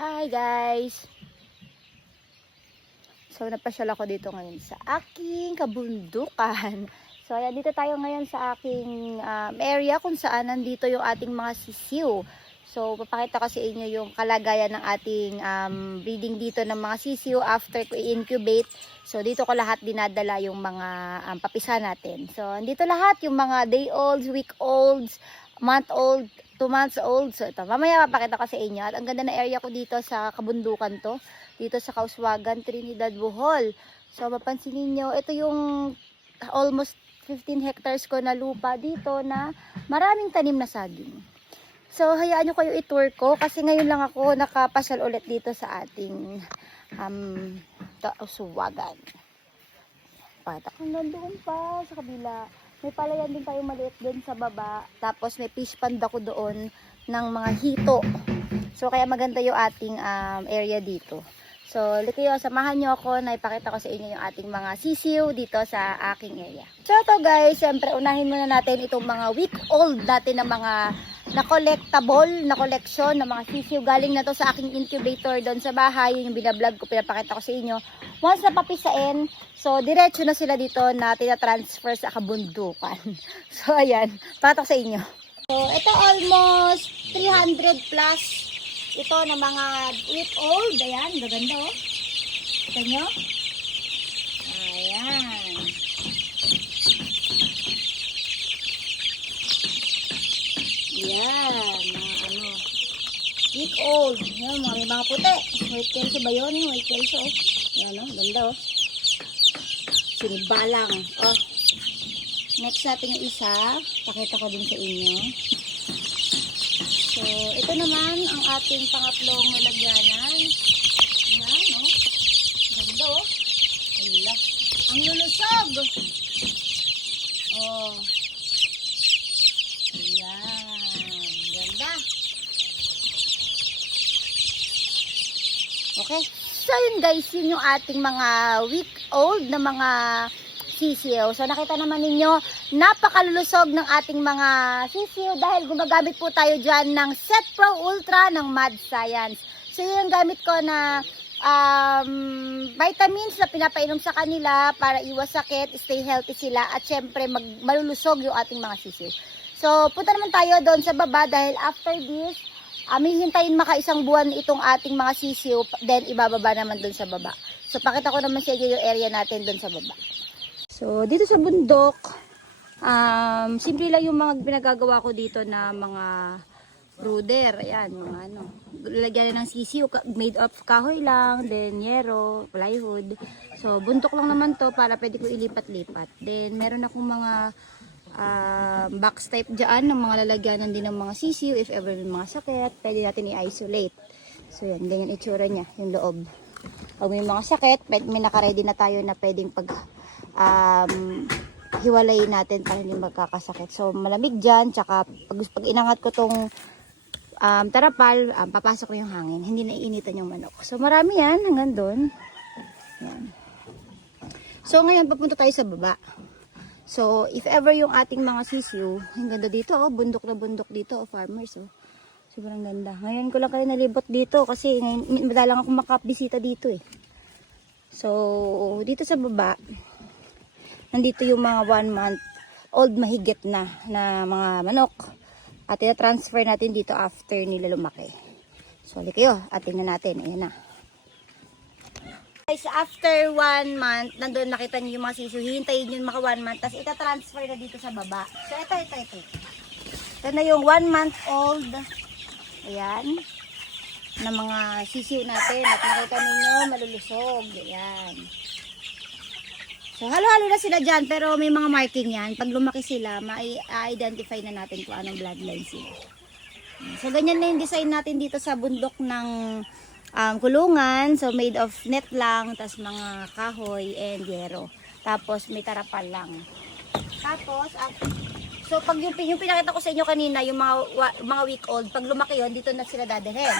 Hi guys! So napasyal ako dito ngayon sa aking kabundukan. So ayan, dito tayo ngayon sa aking area kung saan nandito yung ating mga sisiw. So papakita ko sa inyo yung kalagayan ng ating breeding dito ng mga sisiw after ko i-incubate. So dito ko lahat dinadala yung mga papisa natin. So andito lahat yung mga day olds, week olds, month old, 2 months old. So ito, mamaya papakita ko sa inyo. At ang ganda na area ko dito sa kabundukan to. Dito sa Kauswagan, Trinidad, Bohol. So mapansin niyo, ito yung almost 15 hectares ko na lupa dito na maraming tanim na saging. So hayaan nyo kayo i-tour ko kasi ngayon lang ako nakapasyal ulit dito sa ating Kauswagan. Pakita ko nandoon pa sa kabila. May palayan din tayong maliit doon sa baba. Tapos may fish pond ako doon ng mga hito. So kaya maganda yung ating area dito. So kayo, samahan nyo ako na ipakita ko sa inyo yung ating mga sisiw dito sa aking area. So ito guys, syempre unahin muna natin itong mga week old natin na mga na-collectable na collection ng mga sisiw. Galing na to sa aking incubator doon sa bahay. Yung binablog ko, pinapakita ko sa inyo. Once na papisain, so diretso na sila dito na tinatransfer sa kabundukan. So ayan, pakita ko sa inyo. So ito almost 300 plus ito na mga week old. Ayan, gaganda oh. Kita nyo? Ayan. Yan, mga week old. Yan, mga puti. White kelso ba yun? White kelso oh. Yan oh, ganda oh. Sinibalang. Oh. Next natin yung isa. Pakita ko din sa inyo. So, ito naman ang ating pangatlong nalagyanan. Yan oh. Ganda oh. Ala. Ang lulusog. Oh. Ayan. Ganda. Okay. So yun guys, yun yung ating mga week old na mga sisiw. So nakita naman ninyo, napakalulusog ng ating mga sisiw dahil gumagamit po tayo dyan ng Set Pro Ultra ng Mad Science. So yun yung gamit ko na vitamins na pinapainom sa kanila para iwas sakit, stay healthy sila at syempre malulusog yung ating mga sisiw. So punta naman tayo doon sa baba dahil after this, hihintayin maka-isang buwan itong ating mga sisiw, then ibababa naman doon sa baba. So pakita ko naman sa inyo yung area natin doon sa baba. So dito sa bundok, simple lang yung mga pinagagawa ko dito na mga brooder. Ayan, yung lalagyan ng sisiw, made of kahoy lang, then yero, plywood. So bundok lang naman to para pwede ko ilipat-lipat. Then meron akong mga box type dyan ng mga lalagyanan din ng mga sisiw if ever may mga sakit, pwede natin i-isolate. So yan, ganyan itsura niya, yung loob. Pag may mga sakit, may naka-ready na tayo na pwedeng hiwalayin natin para hindi magkakasakit. So malamig dyan, tsaka pag inangat ko tong tarapal, papasok ko yung hangin, hindi naiinitan yung manok. So marami yan, hanggang doon. Yan. So ngayon, papunta tayo sa baba. So, if ever yung ating mga sisiw, ang ganda dito, oh, bundok na bundok dito, oh, farmers, oh. Sobrang ganda. Ngayon ko lang kayo nalibot dito kasi ngayon, madalang ako makabisita dito, eh. So, dito sa baba, nandito yung mga 1 month old mahigit na mga manok. At ina-transfer natin dito after nila lumaki. So, hali kayo, tingnan natin. Ayan na. Guys, after 1 month, nandun nakita niyo yung mga sisiw, hihintayin yun maka 1 month, tapos ita-transfer na dito sa baba. So, ito. Ito na yung 1 month old, ayan, na mga sisiw natin. At nakita ninyo, malulusog, ayan. So, halo-halo na sila dyan, pero may mga marking yan. Pag lumaki sila, ma-identify na natin kung anong bloodline sila. So, ganyan na yung design natin dito sa bundok ng kulungan. So made of net lang, tas mga kahoy and yero, tapos may tarapal lang. Tapos so pag yung pinakita ko sa inyo kanina, yung mga week old, pag lumaki yon, dito na sila dadalhin.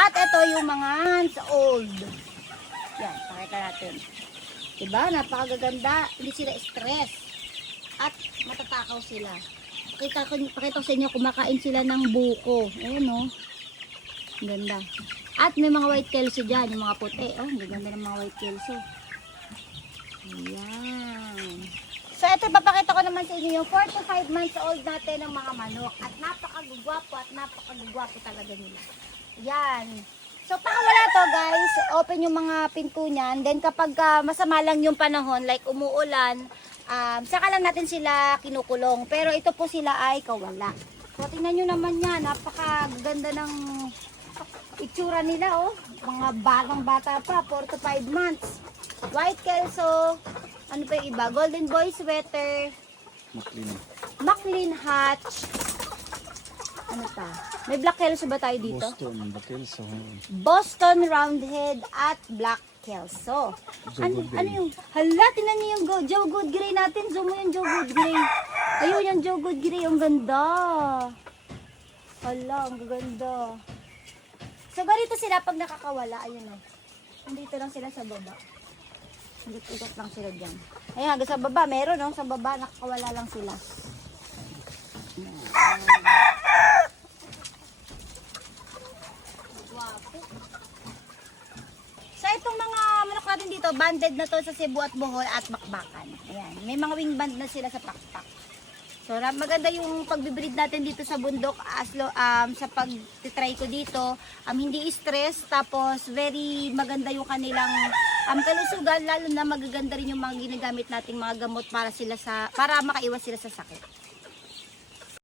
At ito yung mga months old. Yan, pakita natin, diba, napakaganda, hindi sila stress at matatakaw sila. Pakita ko sa inyo, kumakain sila ng buko. Ayan o, ganda. At may mga white kelso dyan, yung mga puti. Oh, ang ganda ng mga white kelso. Ayan. So, ito, papakita ko naman sa inyo yung 4 to 5 months old natin ng mga manok. At napakagugwapo talaga nila. Ayan. So, pag wala to guys, open yung mga pinto niyan. Then, kapag masama lang yung panahon, like umuulan, saka lang natin sila kinukulong. Pero ito po sila ay kawala. So, tingnan nyo naman yan. Napakaganda ng itsura nila, oh. Mga batang bata pa, 4 to 5 months. White kelso, ano pa yung iba? Golden boy sweater, Maclean hatch. Ano pa? May black kelso ba tayo dito? Black Kelso. Boston roundhead at black kelso. Ano yung, hala, tinan niyo yung Joe Good Gray natin. Zoom mo yung Joe Good Gray. Ayun yung Joe Good Gray, ang ganda. Hala, ang ganda. So, ganito sila pag nakakawala. Ayun o. Nandito lang sila sa baba. Ikot lang sila dyan. Ayun, hanggang sa baba. Meron no? Sa baba, nakakawala lang sila. So, itong mga manok natin dito, banded na to sa Cebu at Bohol at Bakbakan. Ayan. May mga wing band na sila sa pakpak. So, maganda yung pagbibreed natin dito sa bundok sa pag-try ko dito. Hindi stress, tapos very maganda yung kanilang kalusugan, lalo na magaganda rin yung mga ginagamit nating mga gamot para makaiwas sila sa sakit.